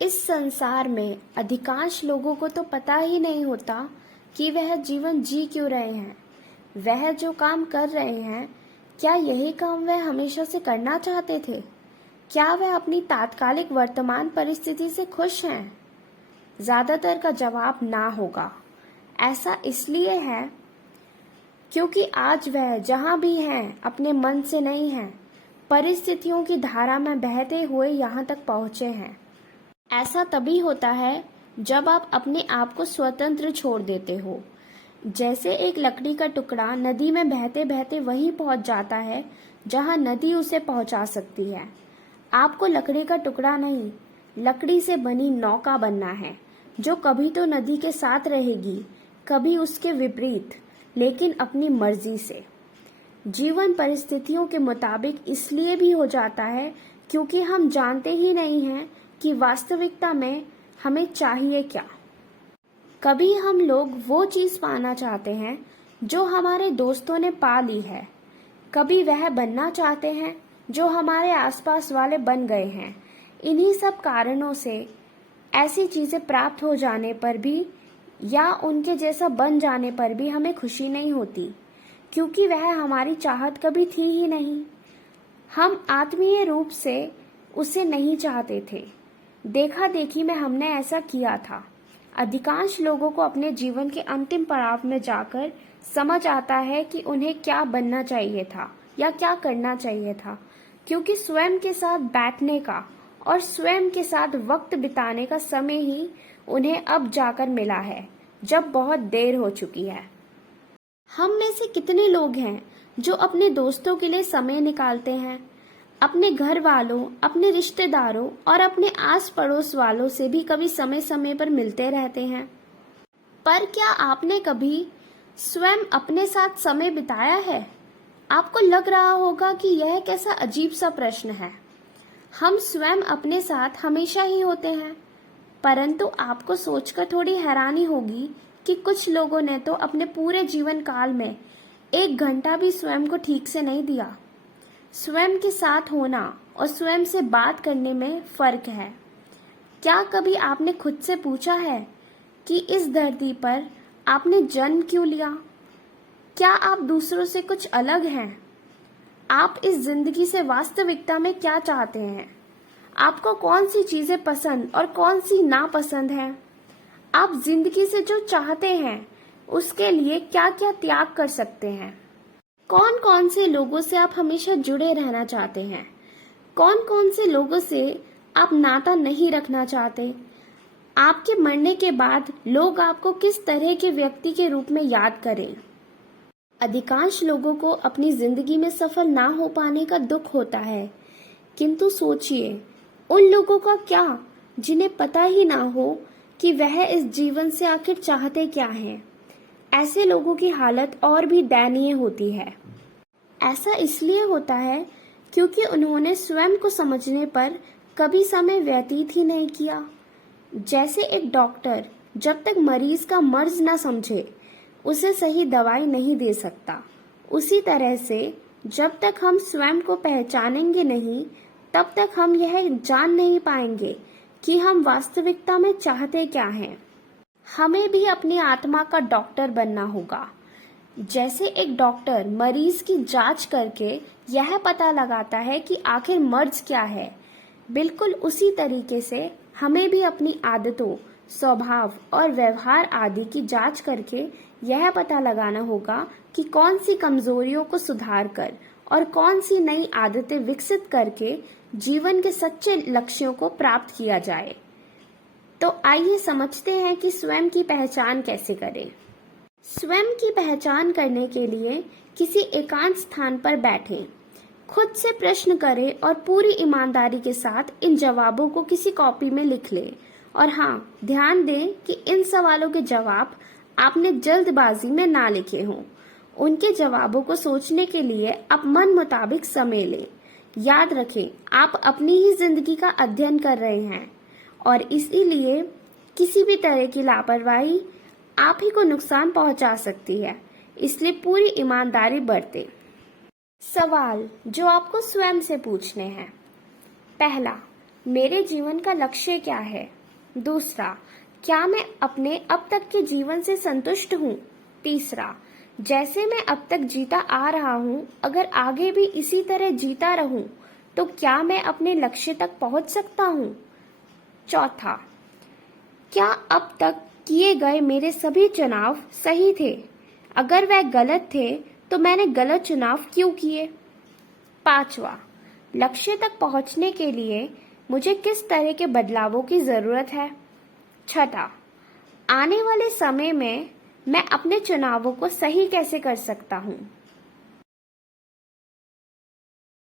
इस संसार में अधिकांश लोगों को तो पता ही नहीं होता कि वह जीवन जी क्यों रहे हैं। वह जो काम कर रहे हैं, क्या यही काम वह हमेशा से करना चाहते थे? क्या वह अपनी तात्कालिक वर्तमान परिस्थिति से खुश हैं? ज्यादातर का जवाब ना होगा। ऐसा इसलिए है क्योंकि आज वह जहां भी हैं अपने मन से नहीं हैं, परिस्थितियों की धारा में बहते हुए यहाँ तक पहुँचे हैं। ऐसा तभी होता है जब आप अपने आप को स्वतंत्र छोड़ देते हो। जैसे एक लकड़ी का टुकड़ा नदी में बहते बहते वहीं पहुंच जाता है जहां नदी उसे पहुंचा सकती है। आपको लकड़ी का टुकड़ा नहीं, लकड़ी से बनी नौका बनना है, जो कभी तो नदी के साथ रहेगी, कभी उसके विपरीत, लेकिन अपनी मर्जी से। जीवन परिस्थितियों के मुताबिक इसलिए भी हो जाता है क्योंकि हम जानते ही नहीं हैं कि वास्तविकता में हमें चाहिए क्या। कभी हम लोग वो चीज पाना चाहते हैं जो हमारे दोस्तों ने पा ली है, कभी वह बनना चाहते हैं जो हमारे आसपास वाले बन गए हैं। इन्हीं सब कारणों से ऐसी चीजें प्राप्त हो जाने पर भी या उनके जैसा बन जाने पर भी हमें खुशी नहीं होती, क्योंकि वह हमारी चाहत कभी थी ही नहीं। हम आत्मीय रूप से उसे नहीं चाहते थे। देखा देखी में हमने ऐसा किया था। अधिकांश लोगों को अपने जीवन के अंतिम पड़ाव में जाकर समझ आता है कि उन्हें क्या बनना चाहिए था या क्या करना चाहिए था, क्योंकि स्वयं के साथ बैठने का और स्वयं के साथ वक्त बिताने का समय ही उन्हें अब जाकर मिला है, जब बहुत देर हो चुकी है। हम में से कितने लोग हैं जो अपने दोस्तों के लिए समय निकालते हैं, अपने घर वालों, अपने रिश्तेदारों और अपने आस पड़ोस वालों से भी कभी समय समय पर मिलते रहते हैं। पर क्या आपने कभी स्वयं अपने साथ समय बिताया है? आपको लग रहा होगा कि यह कैसा अजीब सा प्रश्न है। हम स्वयं अपने साथ हमेशा ही होते हैं, परंतु आपको सोचकर थोड़ी हैरानी होगी कि कुछ लोगों ने तो अपने पूरे जीवन काल में 1 घंटा भी स्वयं को ठीक से नहीं दिया। स्वयं के साथ होना और स्वयं से बात करने में फर्क है। क्या कभी आपने खुद से पूछा है कि इस धरती पर आपने जन्म क्यों लिया? क्या आप दूसरों से कुछ अलग हैं? आप इस जिंदगी से वास्तविकता में क्या चाहते हैं? आपको कौन सी चीजें पसंद और कौन सी नापसंद हैं? आप जिंदगी से जो चाहते हैं उसके लिए क्या क्या त्याग कर सकते हैं? कौन कौन से लोगों से आप हमेशा जुड़े रहना चाहते हैं? कौन कौन से लोगों से आप नाता नहीं रखना चाहते? आपके मरने के बाद लोग आपको किस तरह के व्यक्ति के रूप में याद करें? अधिकांश लोगों को अपनी जिंदगी में सफल ना हो पाने का दुख होता है, किंतु सोचिए उन लोगों का क्या जिन्हें पता ही ना हो कि वह इस जीवन से आखिर चाहते क्या हैं। ऐसे लोगों की हालत और भी दयनीय होती है। ऐसा इसलिए होता है क्योंकि उन्होंने स्वयं को समझने पर कभी समय व्यतीत ही नहीं किया। जैसे एक डॉक्टर जब तक मरीज का मर्ज न समझे उसे सही दवाई नहीं दे सकता, उसी तरह से जब तक हम स्वयं को पहचानेंगे नहीं, तब तक हम यह जान नहीं पाएंगे कि हम वास्तविकता में चाहते क्या हैं। हमें भी अपनी आत्मा का डॉक्टर बनना होगा। जैसे एक डॉक्टर मरीज की जांच करके यह पता लगाता है कि आखिर मर्ज क्या है, बिल्कुल उसी तरीके से हमें भी अपनी आदतों, स्वभाव और व्यवहार आदि की जांच करके यह पता लगाना होगा कि कौन सी कमजोरियों को सुधार कर और कौन सी नई आदतें विकसित करके जीवन के सच्चे लक्ष्यों को प्राप्त किया जाए। तो आइए समझते हैं कि स्वयं की पहचान कैसे करें। स्वयं की पहचान करने के लिए किसी एकांत स्थान पर बैठें, खुद से प्रश्न करें और पूरी ईमानदारी के साथ इन जवाबों को किसी कॉपी में लिख लें। और हाँ, ध्यान दें कि इन सवालों के जवाब आपने जल्दबाजी में ना लिखे हों। उनके जवाबों को सोचने के लिए आप मन मुताबिक समय लें। याद रखें, आप अपनी ही जिंदगी का अध्ययन कर रहे हैं और इसीलिए किसी भी तरह की लापरवाही आप ही को नुकसान पहुंचा सकती है, इसलिए पूरी ईमानदारी बरतें। सवाल जो आपको स्वयं से पूछने हैं। पहला, मेरे जीवन का लक्ष्य क्या है? दूसरा, क्या मैं अपने अब तक के जीवन से संतुष्ट हूँ? तीसरा, जैसे मैं अब तक जीता आ रहा हूँ, अगर आगे भी इसी तरह जीता रहूँ, तो क्या मैं अपने लक्ष्य तक पहुँच सकता हूँ? चौथा, क्या अब तक किए गए मेरे सभी चुनाव सही थे? अगर वह गलत थे, तो मैंने गलत चुनाव क्यों किए? पांचवा, लक्ष्य तक पहुंचने के लिए मुझे किस तरह के बदलावों की जरूरत है? छठा, आने वाले समय में मैं अपने चुनावों को सही कैसे कर सकता हूँ?